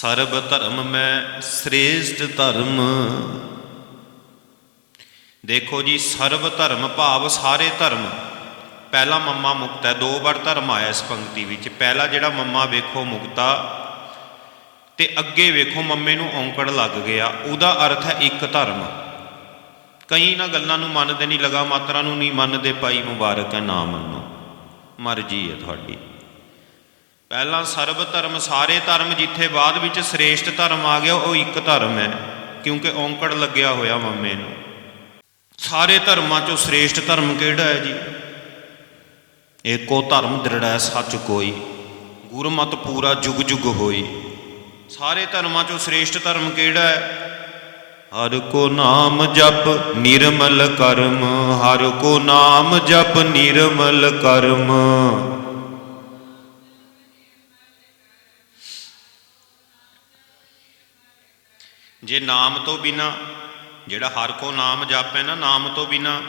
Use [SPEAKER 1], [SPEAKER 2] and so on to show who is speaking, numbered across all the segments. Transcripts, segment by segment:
[SPEAKER 1] ਸਰਬ ਧਰਮ ਮੈਂ ਸ੍ਰੇਸ਼ਟ ਧਰਮ। ਦੇਖੋ ਜੀ, ਸਰਬ ਧਰਮ ਭਾਵ ਸਾਰੇ ਧਰਮ। ਪਹਿਲਾ ਮੰਮਾ ਮੁਕਤ ਹੈ, ਦੋ ਵਾਰ ਧਰਮ ਆਇਆ ਇਸ ਪੰਕਤੀ ਵਿੱਚ। ਪਹਿਲਾ ਜਿਹੜਾ ਮੰਮਾ ਵੇਖੋ ਮੁਕਤਾ ਤੇ ਅੱਗੇ ਵੇਖੋ ਮੰਮੇ ਨੂੰ ਔਂਕੜ ਲੱਗ ਗਿਆ। ਉਹਦਾ ਅਰਥ ਹੈ ਇੱਕ ਧਰਮ। ਕਈ ਨਾ ਗੱਲਾਂ ਨੂੰ ਮੰਨਦੇ ਨਹੀਂ ਲਗਾ ਮਾਤਰਾ ਨੂੰ ਨਹੀਂ ਮੰਨਦੇ, ਭਾਈ ਮੁਬਾਰਕ ਹੈ ਨਾ। ਮੰਨੋ ਮਰਜ਼ੀ ਹੈ ਤੁਹਾਡੀ। ਪਹਿਲਾਂ ਸਰਬ ਧਰਮ, ਸਾਰੇ ਧਰਮ ਜਿੱਥੇ ਬਾਅਦ ਵਿੱਚ ਸ੍ਰੇਸ਼ਟ ਧਰਮ ਆ ਗਿਆ, ਉਹ ਇੱਕ ਧਰਮ ਹੈ, ਕਿਉਂਕਿ ਔਂਕੜ ਲੱਗਿਆ ਹੋਇਆ ਮੰਮੇ ਨੂੰ। ਸਾਰੇ ਧਰਮਾਂ ਚੋਂ ਸ੍ਰੇਸ਼ਟ ਧਰਮ ਕਿਹੜਾ ਹੈ ਜੀ? ਏਕੋ ਧਰਮ ਦ੍ਰਿੜੈ ਸੱਚ ਕੋਈ। ਗੁਰਮਤ ਪੂਰਾ ਜੁਗ ਜੁਗ ਹੋਈ। ਸਾਰੇ ਧਰਮਾਂ ਚੋਂ ਸ੍ਰੇਸ਼ਟ ਧਰਮ ਕਿਹੜਾ ਹੈ? ਹਰ ਕੋ ਨਾਮ ਜਪ ਨਿਰਮਲ ਕਰਮ, ਹਰ ਕੋ ਨਾਮ ਜਪ ਨਿਰਮਲ ਕਰਮ। ਜੇ ਨਾਮ ਤੋਂ ਬਿਨਾ, ਜਿਹੜਾ ਹਰ ਕੋ ਨਾਮ ਜਪੈ ਨਾ, ਨਾਮ ਤੋਂ ਬਿਨਾ,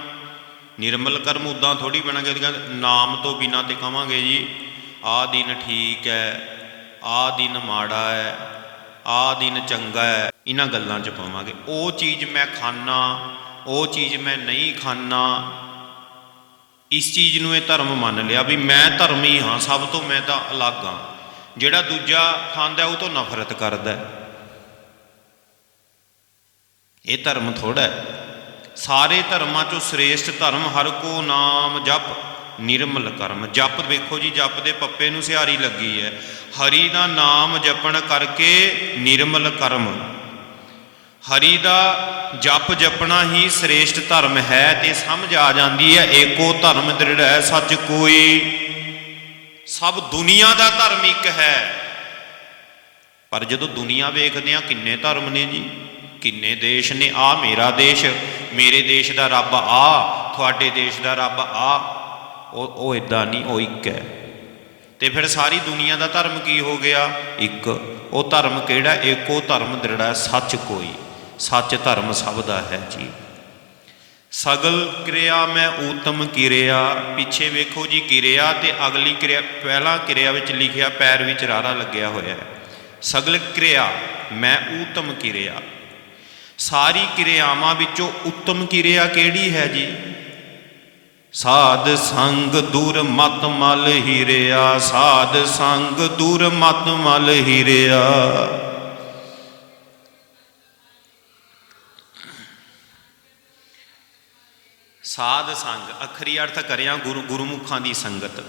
[SPEAKER 1] ਨਿਰਮਲ ਕਰਮ ਉਦਾਂ ਥੋੜੀ ਬਣਾਂਗੇ ਉਹਦੀ ਨਾਮ ਤੋਂ ਬਿਨਾ ਤੇ ਕਵਾਂਗੇ ਜੀ ਆਹ ਦਿਨ ਠੀਕ ਹੈ ਆਹ ਦਿਨ ਮਾੜਾ ਹੈ ਆਹ ਦਿਨ ਚੰਗਾ ਹੈ, ਇਹਨਾਂ ਗੱਲਾਂ 'ਚ ਪਾਵਾਂਗੇ। ਉਹ ਚੀਜ਼ ਮੈਂ ਖਾਣਾ ਉਹ ਚੀਜ਼ ਮੈਂ ਨਹੀਂ ਖਾਣਾ ਇਸ ਚੀਜ਼ ਨੂੰ ਇਹ ਧਰਮ ਮੰਨ ਲਿਆ ਵੀ ਮੈਂ ਧਰਮੀ ਹਾਂ, ਸਭ ਤੋਂ ਮੈਂ ਤਾਂ ਅਲੱਗ ਹਾਂ। ਜਿਹੜਾ ਦੂਜਾ ਖਾਂਦਾ, ਉਹ ਤੋਂ ਨਫ਼ਰਤ ਕਰਦਾ ਹੈ। ਇਹ ਧਰਮ ਥੋੜਾ ਹੈ। ਸਾਰੇ ਧਰਮਾਂ ਚੋਂ ਸ੍ਰੇਸ਼ਟ ਧਰਮ ਹਰ ਕੋ ਨਾਮ ਜਪ, ਨਿਰਮਲ ਕਰਮ। ਜਪ ਵੇਖੋ ਜੀ, ਜਪ ਦੇ ਪੱਪੇ ਨੂੰ ਸਿਹਾਰੀ ਲੱਗੀ ਹੈ। ਹਰੀ ਦਾ ਨਾਮ ਜਪਣ ਕਰਕੇ ਨਿਰਮਲ ਕਰਮ। ਹਰੀ ਦਾ ਜਪ ਜਪਣਾ ਹੀ ਸ੍ਰੇਸ਼ਟ ਧਰਮ ਹੈ ਤੇ ਸਮਝ ਆ ਜਾਂਦੀ ਹੈ, ਏਕੋ ਧਰਮ ਦ੍ਰਿੜ ਹੈ, ਸੱਚ ਕੋਈ। ਸਭ ਦੁਨੀਆ ਦਾ ਧਰਮ ਇੱਕ ਹੈ। ਪਰ ਜਦੋਂ ਦੁਨੀਆ ਵੇਖਦੇ ਆ ਕਿੰਨੇ ਧਰਮ ਨੇ ਜੀ। ਕਿੰਨੇ ਦੇਸ਼ ਨੇ? ਆ ਮੇਰਾ ਦੇਸ਼। ਮੇਰੇ ਦੇਸ਼ ਦਾ ਰੱਬ ਆ, ਤੁਹਾਡੇ ਦੇਸ਼ ਦਾ ਰੱਬ ਆ। ਉਹ ਉਹ ਇਦਾਂ ਨਹੀਂ, ਉਹ ਇੱਕ ਹੈ। ਤੇ ਫਿਰ ਸਾਰੀ ਦੁਨੀਆ ਦਾ ਧਰਮ ਕੀ ਹੋ ਗਿਆ? ਇੱਕ। ਉਹ ਧਰਮ ਕਿਹੜਾ? ਏਕੋ ਧਰਮ ਦ੍ਰਿੜਾ ਸੱਚ ਕੋਈ। ਸੱਚ ਧਰਮ ਸਭ ਦਾ ਹੈ ਜੀ। ਸਗਲ ਕਿਰਿਆ ਮੈਂ ਊਤਮ ਕਿਰਿਆ। ਪਿੱਛੇ ਵੇਖੋ ਜੀ ਕਿਰਿਆ ਤੇ ਅਗਲੀ ਕਿਰਿਆ, ਪਹਿਲਾ ਕਿਰਿਆ ਵਿੱਚ ਲਿਖਿਆ ਪੈਰ ਵਿੱਚ ਰਾਰਾ ਲੱਗਿਆ ਹੋਇਆ ਹੈ। ਸਗਲ ਕਿਰਿਆ, ਮੈਂ ਊਤਮ ਕਿਰਿਆ। ਸਾਰੀ ਕਿਰਿਆਵਾਂ ਵਿੱਚੋਂ ਉੱਤਮ ਕਿਰਿਆ ਕਿਹੜੀ ਹੈ ਜੀ? ਸਾਧ ਸੰਗ ਦੂਰ ਮਤ ਮਲ ਹੀਰਿਆ, ਸਾਧ ਸੰਗ ਦੂਰ ਮਤ ਮਲ ਹੀਰਿਆ। ਸਾਧ ਸੰਗ, ਅਖਰੀ ਅਰਥ ਕਰਿਆ ਗੁਰੂ ਗੁਰਮੁਖਾਂ ਦੀ ਸੰਗਤ।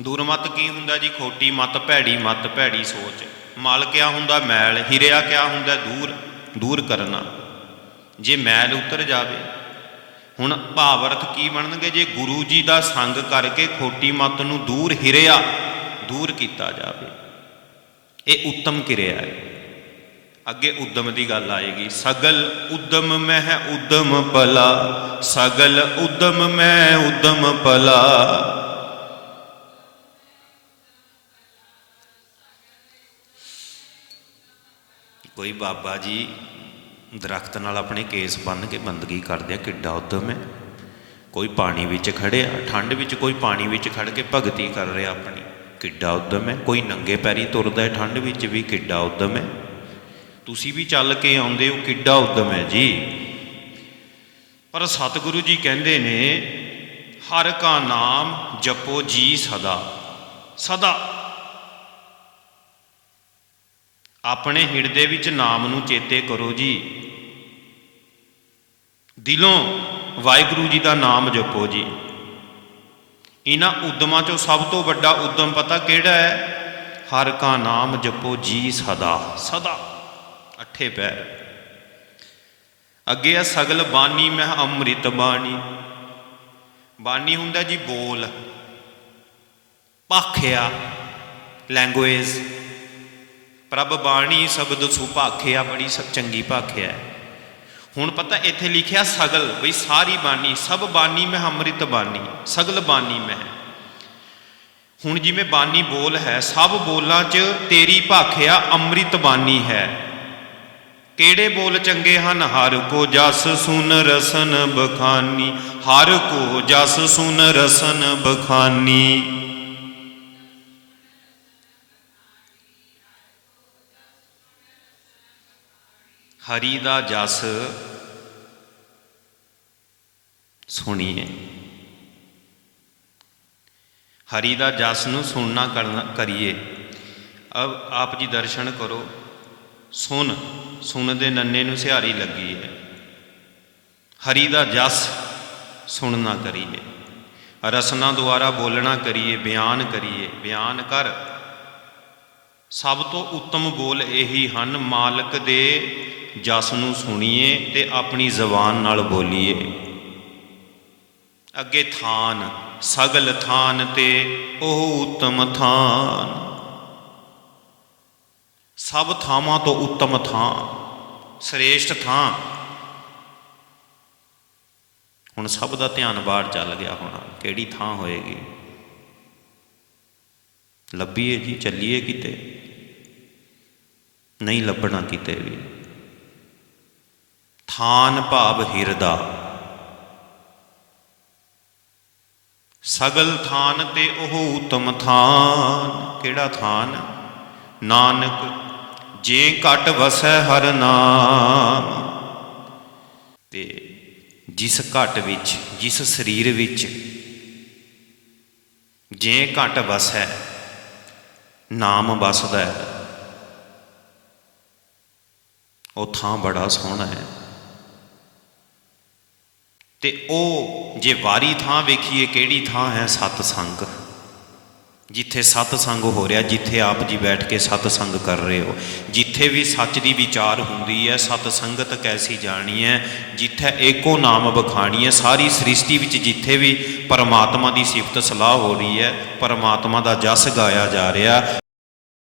[SPEAKER 1] ਦੁਰਮਤ ਕੀ ਹੁੰਦਾ ਜੀ? ਖੋਟੀ ਮਤ, ਭੈੜੀ ਮਤ, ਭੈੜੀ ਸੋਚ। ਮਲ ਕਿਆ ਹੁੰਦਾ? ਮੈਲ। ਹਿਰਿਆ ਕਿਆ ਹੁੰਦਾ? ਦੂਰ। ਦੂਰ ਕਰਨਾ। ਜੇ ਮੈਲ ਉਤਰ ਜਾਵੇ। ਹੁਣ ਭਾਵ ਅਰਥ ਕੀ ਬਣਨਗੇ? ਜੇ ਗੁਰੂ ਜੀ ਦਾ ਸੰਗ ਕਰਕੇ ਖੋਟੀ ਮਤ ਨੂੰ ਦੂਰ ਹਿਰਿਆ, ਦੂਰ ਕੀਤਾ ਜਾਵੇ। ਇਹ ਉੱਤਮ ਕਿਰਿਆ ਹੈ। ਅੱਗੇ ਉਦਮ ਦੀ ਗੱਲ ਆਏਗੀ। ਸਗਲ ਉਦਮ ਮਹਿ ਉਦਮ ਭਲਾ, ਸਗਲ ਉਦਮ ਮੈਂ ਉਦਮ ਭਲਾ। ਕੋਈ ਬਾਬਾ ਜੀ ਦਰਖਤ ਨਾਲ ਆਪਣੇ ਕੇਸ ਬੰਨ ਕੇ ਬੰਦਗੀ ਕਰਦੇ ਆ, ਕਿੱਡਾ ਉਦਮ ਹੈ। ਕੋਈ ਪਾਣੀ ਵਿੱਚ ਖੜਿਆ, ਠੰਡ ਵਿੱਚ ਕੋਈ ਪਾਣੀ ਵਿੱਚ ਖੜ ਕੇ ਭਗਤੀ ਕਰ ਰਿਹਾ ਆਪਣੀ, ਕਿੱਡਾ ਉਦਮ ਹੈ। ਕੋਈ ਨੰਗੇ ਪੈਰੀ ਤੁਰਦਾ ਹੈ, ਠੰਡ ਵਿੱਚ ਵੀ ਕਿੱਡਾ ਉਦਮ ਹੈ। ਤੁਸੀਂ ਵੀ ਚੱਲ ਕੇ ਆਉਂਦੇ ਹੋ, ਕਿੱਡਾ ਉਦਮ ਹੈ ਜੀ। ਪਰ ਸਤਿਗੁਰੂ ਜੀ ਕਹਿੰਦੇ ਨੇ, ਹਰ ਕਾ ਨਾਮ ਜਪੋ ਜੀ ਸਦਾ ਸਦਾ। ਆਪਣੇ ਹਿਰਦੇ ਵਿੱਚ ਨਾਮ ਨੂੰ ਚੇਤੇ ਕਰੋ ਜੀ। ਦਿਲੋਂ ਵਾਹਿਗੁਰੂ ਜੀ ਦਾ ਨਾਮ ਜਪੋ ਜੀ। ਇਹਨਾਂ ਉਦਮਾਂ ਚੋਂ ਸਭ ਤੋਂ ਵੱਡਾ ਉਦਮ ਪਤਾ ਕਿਹੜਾ ਹੈ? ਹਰ ਕਾ ਨਾਮ ਜਪੋ ਜੀ ਸਦਾ। ਸਦਾ। ਅੱਠੇ ਪੈਰ। ਅੱਗੇ ਆ ਸਗਲ ਬਾਣੀ ਮਹਿ ਅੰਮ੍ਰਿਤ ਬਾਣੀ। ਬਾਣੀ ਹੁੰਦਾ ਜੀ ਬੋਲ। ਭਾਖਿਆ ਲੈਂਗੁਏਜ ਪ੍ਰਭ ਬਾਣੀ ਸ਼ਬਦ ਸੁਭਾਖਿਆ ਬੜੀ ਸ- ਚੰਗੀ ਭਾਖਿਆ ਹੁਣ ਪਤਾ ਇੱਥੇ ਲਿਖਿਆ ਸਗਲ, ਬਈ ਸਾਰੀ ਬਾਣੀ, ਸਭ ਬਾਣੀ ਮੈਂ ਅੰਮ੍ਰਿਤ ਬਾਣੀ, ਸਗਲ ਬਾਣੀ ਮੈਂ ਹੁਣ ਜਿਵੇਂ ਬਾਣੀ ਬੋਲ ਹੈ, ਸਭ ਬੋਲਾਂ 'ਚ ਤੇਰੀ ਭਾਖਿਆ ਅੰਮ੍ਰਿਤ ਬਾਣੀ ਹੈ। ਕਿਹੜੇ ਬੋਲ ਚੰਗੇ ਹਨ? ਹਰ ਕੋ ਜਸ ਸੁਨ ਰਸਨ ਬਖਾਨੀ, ਹਰ ਕੋ ਜਸ ਸੁਨ ਰਸਨ ਬਖਾਨੀ। ਹਰੀ ਦਾ ਜਸ ਸੁਣੀਏ। ਹਰੀ ਦਾ ਜਸ ਨੂੰ ਸੁਣਨਾ ਕਰਨਾ, ਕਰੀਏ। ਅਬ ਆਪ ਜੀ ਦਰਸ਼ਨ ਕਰੋ। ਸੁਣ ਸੁਣ ਦੇ ਨੰਨੇ ਨੂੰ ਸਿਹਾਰੀ ਲੱਗੀ ਹੈ। ਹਰੀ ਦਾ ਜਸ ਸੁਣਨਾ ਕਰੀਏ। ਰਸਨਾ ਦੁਆਰਾ ਬੋਲਣਾ ਕਰੀਏ, ਬਿਆਨ ਕਰੀਏ, ਬਿਆਨ ਕਰ। ਸਭ ਤੋਂ ਉੱਤਮ ਬੋਲ ਇਹੀ ਹਨ, ਮਾਲਕ ਦੇ ਜਸ ਨੂੰ ਸੁਣੀਏ ਤੇ ਆਪਣੀ ਜ਼ਬਾਨ ਨਾਲ ਬੋਲੀਏ। ਅੱਗੇ ਥਾਨ, ਸਗਲ ਥਾਨ ਤੇ ਉਹ ਉੱਤਮ ਥਾਨ। ਸਭ ਥਾਵਾਂ ਤੋਂ ਉੱਤਮ ਥਾਂ ਸ੍ਰੇਸ਼ਟ ਥਾਂ ਹੁਣ ਸਭ ਦਾ ਧਿਆਨ ਬਾਹਰ ਚੱਲ ਗਿਆ ਹੋਣਾ, ਕਿਹੜੀ ਥਾਂ ਹੋਏਗੀ? ਲੱਭੀਏ ਜੀ, ਚੱਲੀਏ ਕਿਤੇ? ਨਹੀਂ ਲੱਭਣਾ ਕਿਤੇ ਵੀ। ਥਾਨ ਭਾਵ ਹਿਰਦਾ। ਸਗਲ ਥਾਨ ਤੇ ਉਹ ਉਤਮ ਥਾਨ। ਕਿਹੜਾ ਥਾਨ? ਨਾਨਕ, ਜੇ ਘਟ ਵਸੈ ਹਰ ਨਾਮ। ਤੇ ਜਿਸ ਘਟ ਵਿੱਚ, ਜਿਸ ਸਰੀਰ ਵਿੱਚ, ਜੇ ਘਟ ਵਸੈ, ਨਾਮ ਵਸਦਾ ਹੈ। ਉਹ ਥਾਂ ਬੜਾ ਸੋਹਣਾ ਹੈ। ਤੇ ਉਹ ਜੇ ਵਾਰੀ ਥਾਂ ਵੇਖੀਏ, ਕਿਹੜੀ ਥਾਂ ਹੈ? ਸਤ ਸੰਗ ਜਿੱਥੇ ਸਤ ਸੰਗ ਹੋ ਰਿਹਾ, ਜਿੱਥੇ ਆਪ ਜੀ ਬੈਠ ਕੇ ਸਤ ਸੰਗ ਕਰ ਰਹੇ ਹੋ। ਜਿੱਥੇ ਵੀ ਸੱਚ ਦੀ ਵਿਚਾਰ ਹੁੰਦੀ ਹੈ ਸਤ ਸੰਗਤ ਕੈਸੀ ਜਾਣੀ ਹੈ? ਜਿੱਥੇ ਏਕੋ ਨਾਮ ਬਖਾਣੀ ਹੈ, ਸਾਰੀ ਸ੍ਰਿਸ਼ਟੀ ਵਿੱਚ ਜਿੱਥੇ ਵੀ ਪਰਮਾਤਮਾ ਦੀ ਸਿਫਤ ਸਲਾਹ ਹੋ ਰਹੀ ਹੈ, ਪਰਮਾਤਮਾ ਦਾ ਜਸ ਗਾਇਆ ਜਾ ਰਿਹਾ